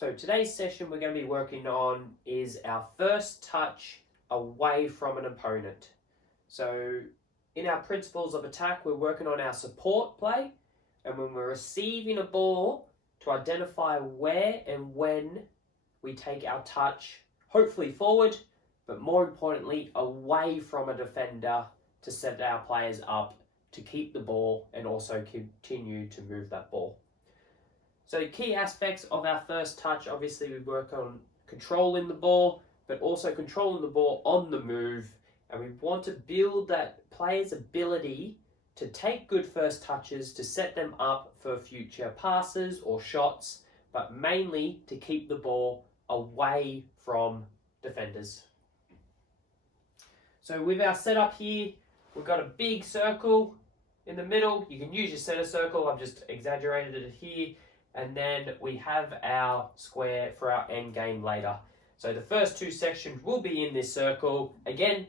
So today's session we're going to be working on is our first touch away from an opponent. So in our principles of attack, we're working on our support play, and when we're receiving a ball, to identify where and when we take our touch, hopefully forward, but more importantly away from a defender to set our players up to keep the ball and also continue to move that ball. So key aspects of our first touch, obviously we work on controlling the ball, but also controlling the ball on the move. And we want to build that player's ability to take good first touches to set them up for future passes or shots, but mainly to keep the ball away from defenders. So with our setup here, we've got a big circle in the middle. You can use your center circle, I've just exaggerated it here. And then we have our square for our end game later. So the first two sections will be in this circle. Again,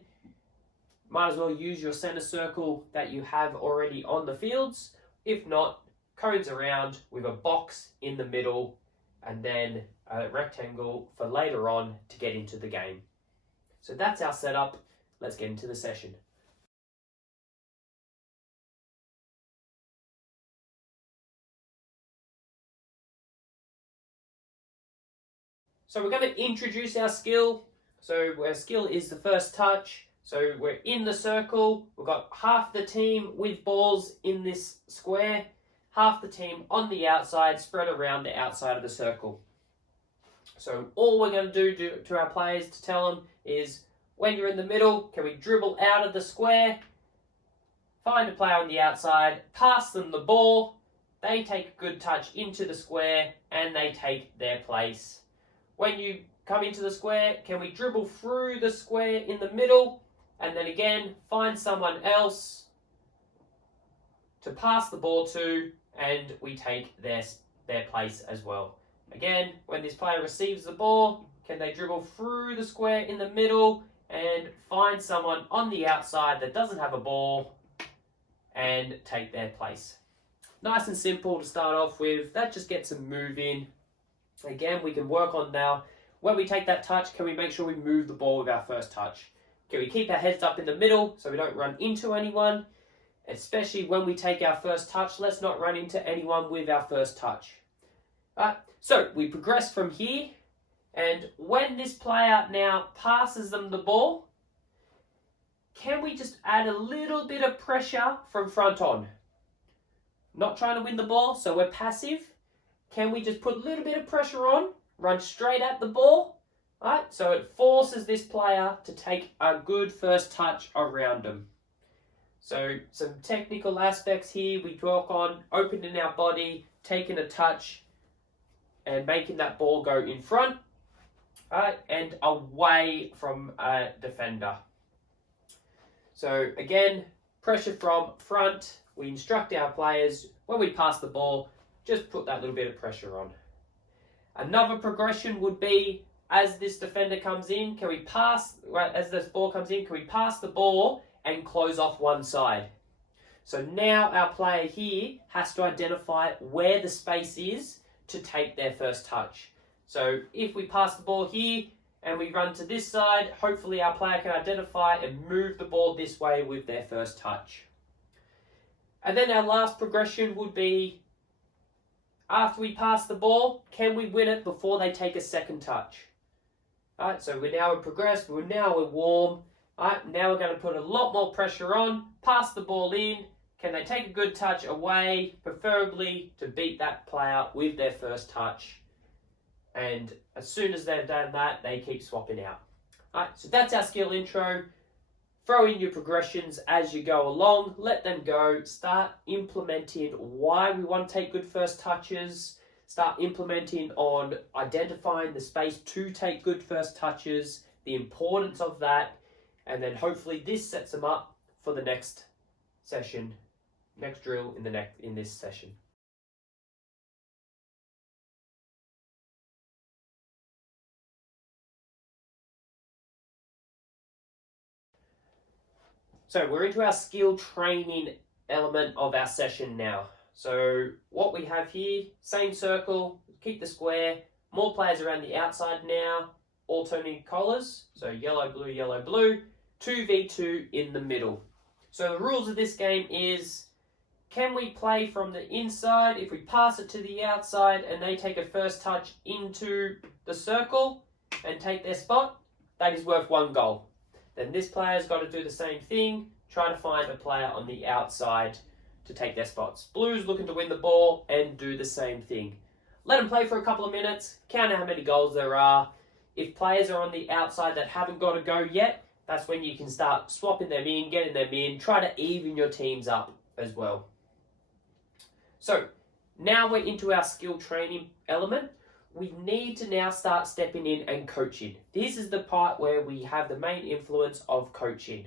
might as well use your center circle that you have already on the fields. If not, cones around with a box in the middle and then a rectangle for later on to get into the game. So that's our setup. Let's get into the session. So we're going to introduce our skill. So our skill is the first touch. So we're in the circle. We've got half the team with balls in this square, half the team on the outside, spread around the outside of the circle. So all we're going to do to our players to tell them is, when you're in the middle, can we dribble out of the square, find a player on the outside, pass them the ball, they take a good touch into the square and they take their place. When you come into the square, can we dribble through the square in the middle and then again find someone else to pass the ball to and we take their place as well. Again, when this player receives the ball, can they dribble through the square in the middle and find someone on the outside that doesn't have a ball and take their place. Nice and simple to start off with. That just gets them moving. Again, we can work on now, when we take that touch, can we make sure we move the ball with our first touch? Can we keep our heads up in the middle so we don't run into anyone? Especially when we take our first touch, let's not run into anyone with our first touch. Right, so we progress from here, and when this player now passes them the ball, can we just add a little bit of pressure from front on? Not trying to win the ball, so we're passive. Can we just put a little bit of pressure on, run straight at the ball, right? So it forces this player to take a good first touch around them. So some technical aspects here, we work on opening our body, taking a touch, and making that ball go in front, right, and away from a defender. So again, pressure from front. We instruct our players, when we pass the ball, just put that little bit of pressure on. Another progression would be, as this defender comes in, can we pass, as this ball comes in, can we pass the ball and close off one side? So now our player here has to identify where the space is to take their first touch. So if we pass the ball here and we run to this side, hopefully our player can identify and move the ball this way with their first touch. And then our last progression would be, after we pass the ball, can we win it before they take a second touch? Alright, so we're now progressed, we're warm. Alright, now we're going to put a lot more pressure on, pass the ball in. Can they take a good touch away, preferably to beat that player with their first touch? And as soon as they've done that, they keep swapping out. Alright, so that's our skill intro. Throw in your progressions as you go along, let them go, start implementing why we want to take good first touches, start implementing on identifying the space to take good first touches, the importance of that, and then hopefully this sets them up for the next session, next drill in this session. So we're into our skill training element of our session now. So what we have here, same circle, keep the square, more players around the outside now, alternating colours, so yellow, blue, 2v2 in the middle. So the rules of this game is, can we play from the inside? If we pass it to the outside and they take a first touch into the circle and take their spot, that is worth 1 goal. Then this player's got to do the same thing, try to find a player on the outside to take their spots. Blue's looking to win the ball and do the same thing. Let them play for a couple of minutes, count how many goals there are. If players are on the outside that haven't got to go yet, that's when you can start swapping them in, getting them in, try to even your teams up as well. So, now we're into our skill training element. We need to now start stepping in and coaching. This is the part where we have the main influence of coaching.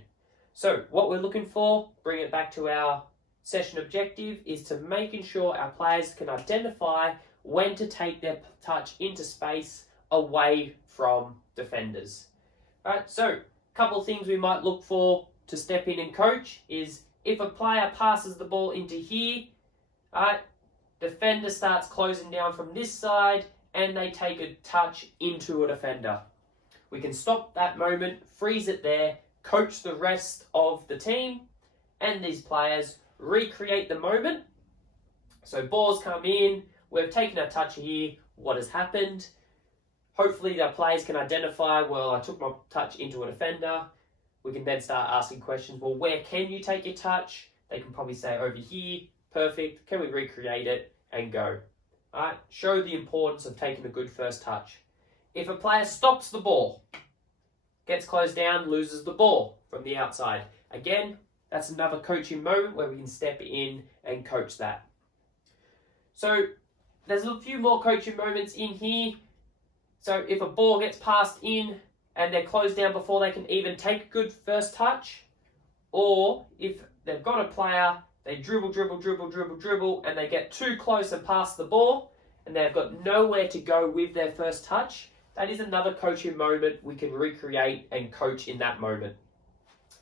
So, what we're looking for, bring it back to our session objective, is to making sure our players can identify when to take their touch into space away from defenders. Alright, so a couple of things we might look for to step in and coach is if a player passes the ball into here, defender starts closing down from this side and they take a touch into a defender. We can stop that moment, freeze it there, coach the rest of the team and these players recreate the moment. So balls come in, we've taken a touch here, what has happened? Hopefully the players can identify, well, I took my touch into a defender. We can then start asking questions, well, where can you take your touch? They can probably say over here, perfect, can we recreate it and go? Alright, show the importance of taking a good first touch. If a player stops the ball, gets closed down, loses the ball from the outside. Again, that's another coaching moment where we can step in and coach that. So there's a few more coaching moments in here. So if a ball gets passed in and they're closed down before they can even take a good first touch, or if they've got a player, they dribble, and they get too close and pass the ball, and they've got nowhere to go with their first touch, that is another coaching moment we can recreate and coach in that moment.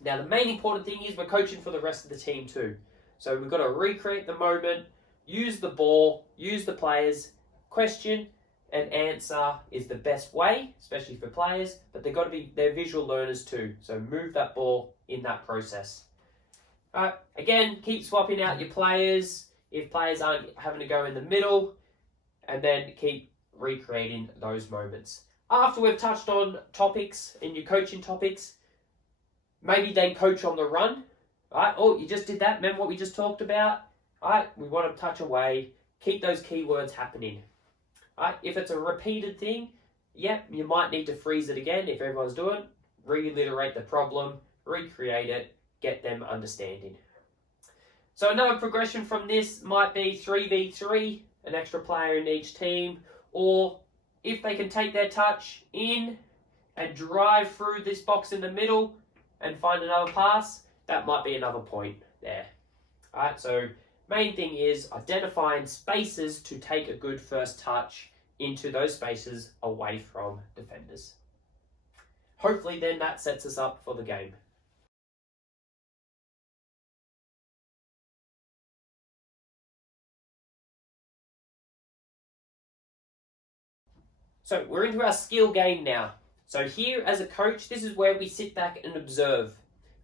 Now the main important thing is we're coaching for the rest of the team too. So we've got to recreate the moment, use the ball, use the players, question and answer is the best way, especially for players, but they've got to be, they're visual learners too. So move that ball in that process. Again, keep swapping out your players if players aren't having to go in the middle, and then keep recreating those moments. After we've touched on topics in your coaching topics, maybe then coach on the run. Right? Oh, you just did that. Remember what we just talked about? Right? We want to touch away. Keep those keywords happening. Right? If it's a repeated thing, you might need to freeze it again if everyone's doing it. Reiterate the problem, recreate it, get them understanding. So another progression from this might be 3v3, an extra player in each team, or if they can take their touch in and drive through this box in the middle and find another pass, that might be another point there. Alright, so main thing is identifying spaces to take a good first touch into those spaces away from defenders. Hopefully then that sets us up for the game. So we're into our skill game now. So here as a coach, this is where we sit back and observe.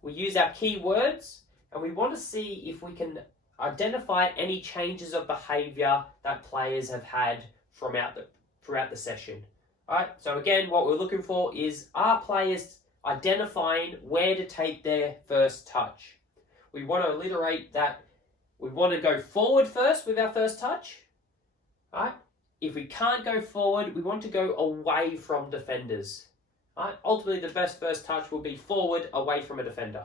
We use our keywords and we want to see if we can identify any changes of behaviour that players have had throughout the session. Alright, so again, what we're looking for is, are players identifying where to take their first touch? We want to alliterate that we want to go forward first with our first touch. Alright, if we can't go forward, we want to go away from defenders. Alright, ultimately the best first touch will be forward, away from a defender.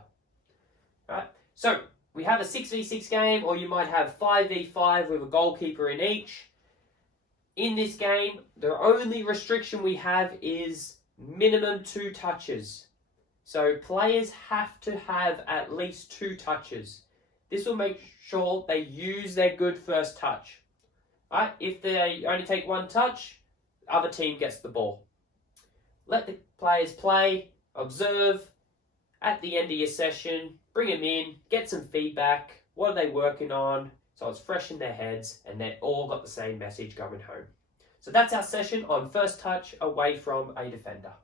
Alright, so we have a 6v6 game, or you might have 5v5 with a goalkeeper in each. In this game, the only restriction we have is minimum 2 touches. So players have to have at least 2 touches. This will make sure they use their good first touch. Right? If they only take 1 touch, the other team gets the ball. Let the players play, observe. At the end of your session, bring them in, get some feedback. What are they working on? So it's fresh in their heads and they've all got the same message going home. So that's our session on first touch away from a defender.